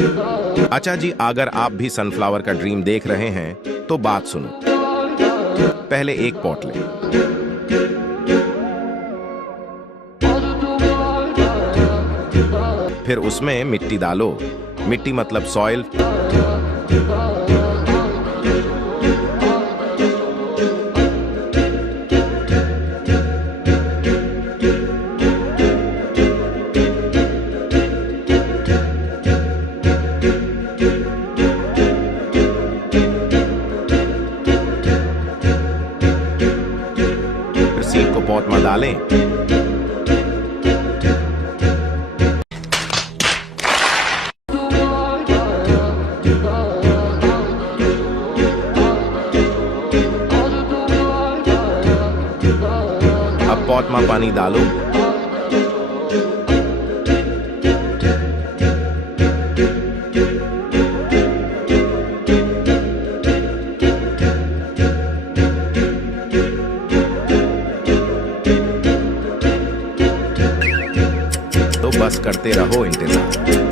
अच्छा जी, अगर आप भी सनफ्लावर का ड्रीम देख रहे हैं तो बात सुनो। पहले एक पॉट लें, फिर उसमें मिट्टी डालो। मिट्टी मतलब सॉइल। फिर सीड को पॉट में डालें। अब पॉट में पानी डालो। तो बस करते रहो इंतजार।